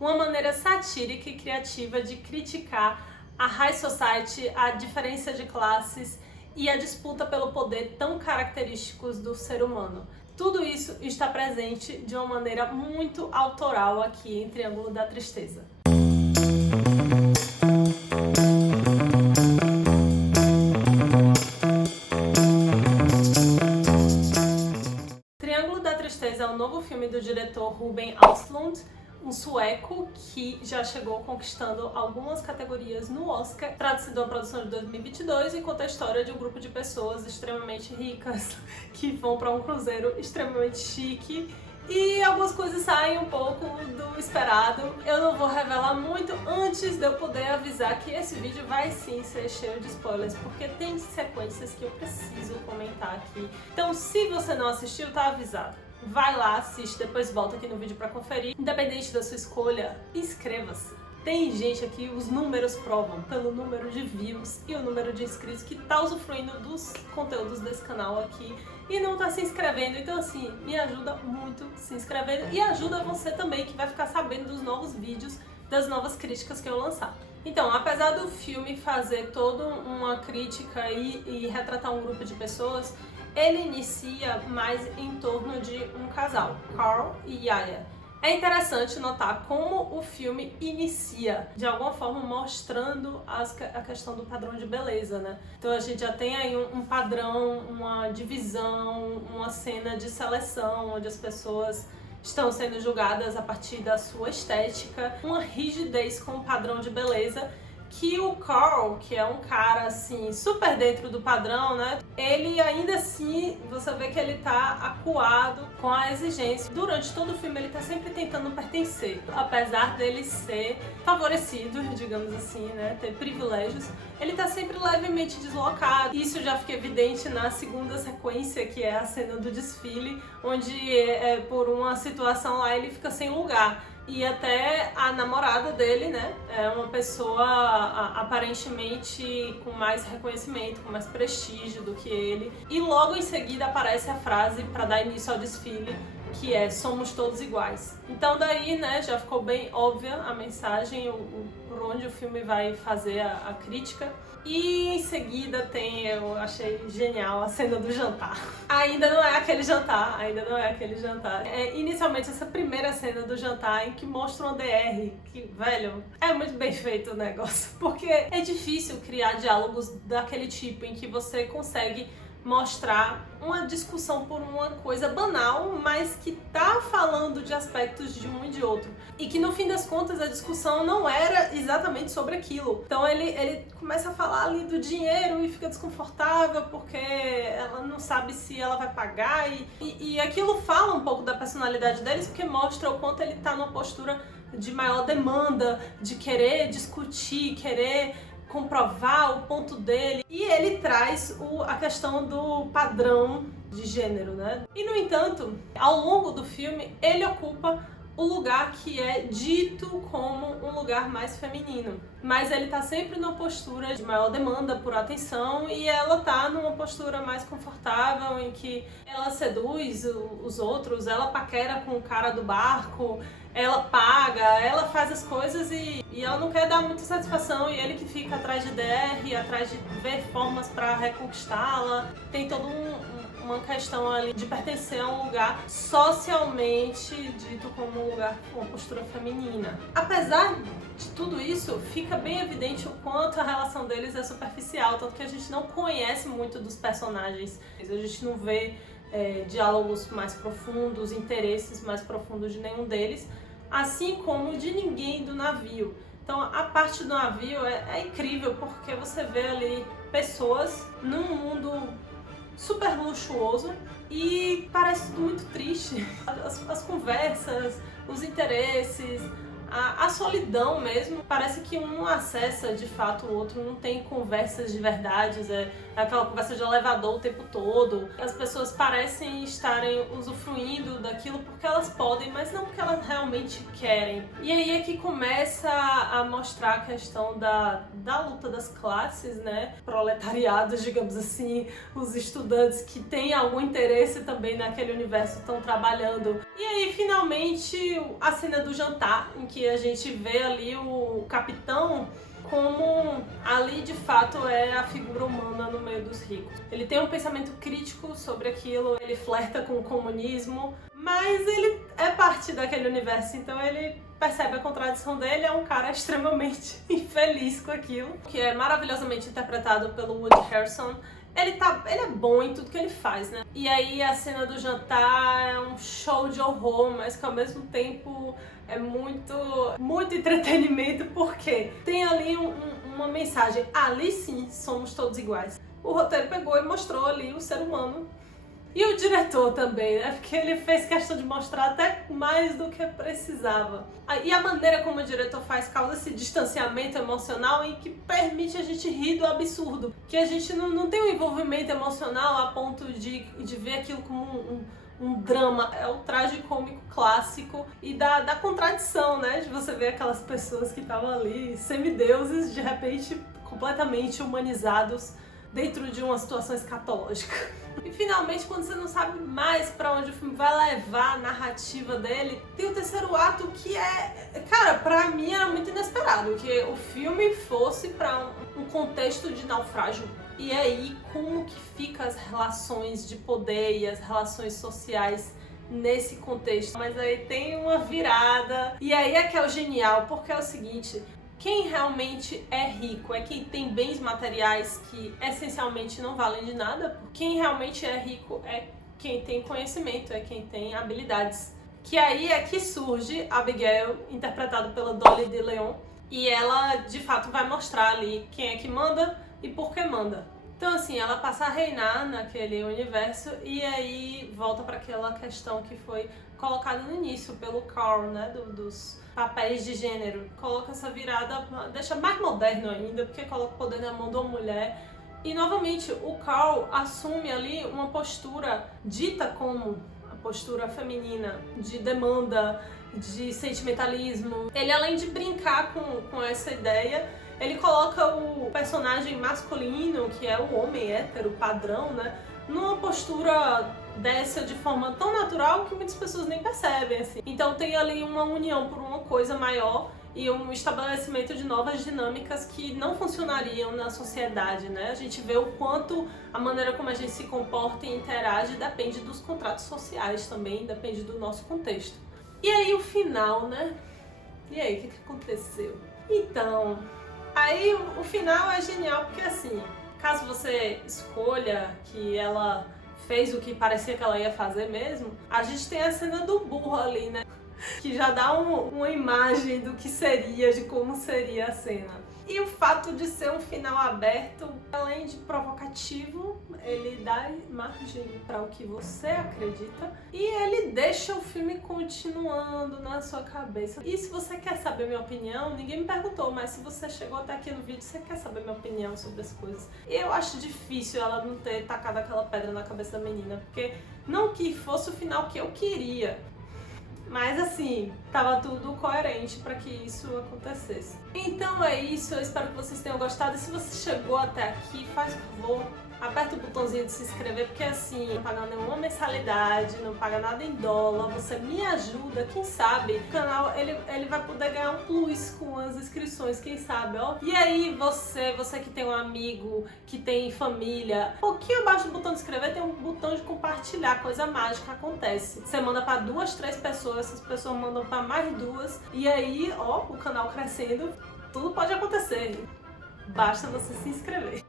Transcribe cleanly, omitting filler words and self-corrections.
uma maneira satírica e criativa de criticar a high society, a diferença de classes e a disputa pelo poder tão característicos do ser humano. Tudo isso está presente de uma maneira muito autoral aqui em Triângulo da Tristeza. Triângulo da Tristeza é o novo filme do diretor Ruben Östlund, um sueco que já chegou conquistando algumas categorias no Oscar. Trata-se de uma produção de 2022 e conta a história de um grupo de pessoas extremamente ricas que vão para um cruzeiro extremamente chique e algumas coisas saem um pouco do esperado. Eu não vou revelar muito antes de eu poder avisar que esse vídeo vai sim ser cheio de spoilers, porque tem sequências que eu preciso comentar aqui. Então, se você não assistiu, tá avisado. Vai lá, assiste, depois volta aqui no vídeo pra conferir. Independente da sua escolha, inscreva-se. Tem gente aqui, os números provam, pelo número de views e o número de inscritos, que tá usufruindo dos conteúdos desse canal aqui e não tá se inscrevendo. Então assim, me ajuda muito se inscrevendo e ajuda você também, que vai ficar sabendo dos novos vídeos, das novas críticas que eu lançar. Então, apesar do filme fazer toda uma crítica e retratar um grupo de pessoas, ele inicia mais em torno de um casal, Carl e Yaya. É interessante notar como o filme inicia, de alguma forma mostrando a questão do padrão de beleza, né? Então a gente já tem aí um padrão, uma divisão, uma cena de seleção, onde as pessoas estão sendo julgadas a partir da sua estética, uma rigidez com o padrão de beleza, que o Carl, que é um cara assim super dentro do padrão, né? Ele ainda assim, você vê que ele tá acuado com a exigência. Durante todo o filme ele tá sempre tentando pertencer, apesar dele ser favorecido, digamos assim, né? Ter privilégios, ele tá sempre levemente deslocado. Isso já fica evidente na segunda sequência, que é a cena do desfile, onde por uma situação lá ele fica sem lugar. E até a namorada dele, né, é uma pessoa aparentemente com mais reconhecimento, com mais prestígio do que ele. E logo em seguida aparece a frase para dar início ao desfile, que é "somos todos iguais". Então daí, né, já ficou bem óbvia a mensagem, por onde o filme vai fazer a crítica. E em seguida tem, eu achei genial, a cena do jantar. Ainda não é aquele jantar, inicialmente essa primeira cena do jantar em que mostra uma DR, que, velho, é muito bem feito o negócio. Porque é difícil criar diálogos daquele tipo em que você consegue mostrar uma discussão por uma coisa banal, mas que tá falando de aspectos de um e de outro. E que no fim das contas a discussão não era exatamente sobre aquilo. Então ele começa a falar ali do dinheiro e fica desconfortável porque ela não sabe se ela vai pagar e aquilo fala um pouco da personalidade deles, porque mostra o quanto ele tá numa postura de maior demanda, de querer discutir, querer comprovar o ponto dele, e ele traz a questão do padrão de gênero, né? E no entanto, ao longo do filme, ele ocupa o lugar que é dito como um lugar mais feminino, mas ele tá sempre numa postura de maior demanda por atenção e ela tá numa postura mais confortável em que ela seduz os outros, ela paquera com o cara do barco, ela paga, ela faz as coisas e ela não quer dar muita satisfação, e ele que fica atrás de DR, atrás de ver formas para reconquistá-la. Tem toda uma questão ali de pertencer a um lugar socialmente dito como um lugar com uma postura feminina. Apesar de tudo isso, fica bem evidente o quanto a relação deles é superficial, tanto que a gente não conhece muito dos personagens, a gente não vê diálogos mais profundos, interesses mais profundos de nenhum deles, assim como de ninguém do navio. Então a parte do navio é incrível, porque você vê ali pessoas num mundo super luxuoso e parece tudo muito triste. As conversas, os interesses, a solidão mesmo, parece que um acessa de fato o outro, não tem conversas de verdade, é aquela conversa de elevador o tempo todo. As pessoas parecem estarem usufruindo daquilo porque elas podem, mas não porque elas realmente querem. E aí é que começa a mostrar a questão da luta das classes, né? Proletariados, digamos assim, os estudantes que têm algum interesse também naquele universo estão trabalhando. E aí finalmente a cena do jantar, em que que a gente vê ali o capitão como ali de fato é a figura humana no meio dos ricos. Ele tem um pensamento crítico sobre aquilo, ele flerta com o comunismo, mas ele é parte daquele universo, então ele percebe a contradição dele, é um cara extremamente infeliz com aquilo, que é maravilhosamente interpretado pelo Woody Harrelson. Ele é bom em tudo que ele faz, né? E aí a cena do jantar é um show de horror, mas que ao mesmo tempo é muito entretenimento, porque tem ali uma mensagem. Ali sim, somos todos iguais. O roteiro pegou e mostrou ali o ser humano. E o diretor também, né? Porque ele fez questão de mostrar até mais do que precisava. E a maneira como o diretor faz causa esse distanciamento emocional em que permite a gente rir do absurdo. Que a gente não tem um envolvimento emocional a ponto de ver aquilo como um drama. É o tragicômico clássico e da contradição, né? De você ver aquelas pessoas que estavam ali, semideuses, de repente completamente humanizados dentro de uma situação escatológica. E finalmente, quando você não sabe mais pra onde o filme vai levar a narrativa dele, tem o terceiro ato que cara, pra mim era muito inesperado, que o filme fosse pra um contexto de naufrágio. E aí, como que fica as relações de poder e as relações sociais nesse contexto? Mas aí tem uma virada, e aí é que é o genial, porque é o seguinte: quem realmente é rico é quem tem bens materiais que essencialmente não valem de nada. Quem realmente é rico é quem tem conhecimento, é quem tem habilidades. Que aí é que surge Abigail, interpretada pela Dolly DeLeon, e ela de fato vai mostrar ali quem é que manda e por que manda. Então assim, ela passa a reinar naquele universo e aí volta para aquela questão que foi colocada no início pelo Carl, né, dos papéis de gênero. Coloca essa virada, deixa mais moderno ainda, porque coloca o poder na mão de uma mulher. E novamente, o Carl assume ali uma postura dita como a postura feminina, de demanda, de sentimentalismo. Ele, além de brincar com essa ideia, ele coloca o personagem masculino, que é o homem hétero padrão, né, numa postura dessa de forma tão natural que muitas pessoas nem percebem, assim. Então tem ali uma união por uma coisa maior e um estabelecimento de novas dinâmicas que não funcionariam na sociedade, né? A gente vê o quanto a maneira como a gente se comporta e interage depende dos contratos sociais também, depende do nosso contexto. E aí o final, né? E aí, o que aconteceu? Então, aí o final é genial porque assim, caso você escolha que ela fez o que parecia que ela ia fazer mesmo, a gente tem a cena do burro ali, né? Que já dá uma imagem do que seria, de como seria a cena. E o fato de ser um final aberto, além de provocativo, ele dá margem para o que você acredita e ele deixa o filme continuando na sua cabeça. E se você quer saber minha opinião, ninguém me perguntou, mas se você chegou até aqui no vídeo, você quer saber minha opinião sobre as coisas. E eu acho difícil ela não ter tacado aquela pedra na cabeça da menina, porque não que fosse o final que eu queria, mas assim, tava tudo coerente para que isso acontecesse. Então é isso, eu espero que vocês tenham gostado. E se você chegou até aqui, faz favor, aperta o botãozinho de se inscrever, porque assim, não paga nenhuma mensalidade, não paga nada em dólar, você me ajuda, quem sabe o canal ele vai poder ganhar um plus com as inscrições, quem sabe, ó. E aí você que tem um amigo, que tem família, um pouquinho abaixo do botão de inscrever tem um botão de compartilhar, coisa mágica acontece. Você manda para 2, 3 pessoas, essas pessoas mandam para mais 2, e aí, ó, o canal crescendo, tudo pode acontecer. Basta você se inscrever.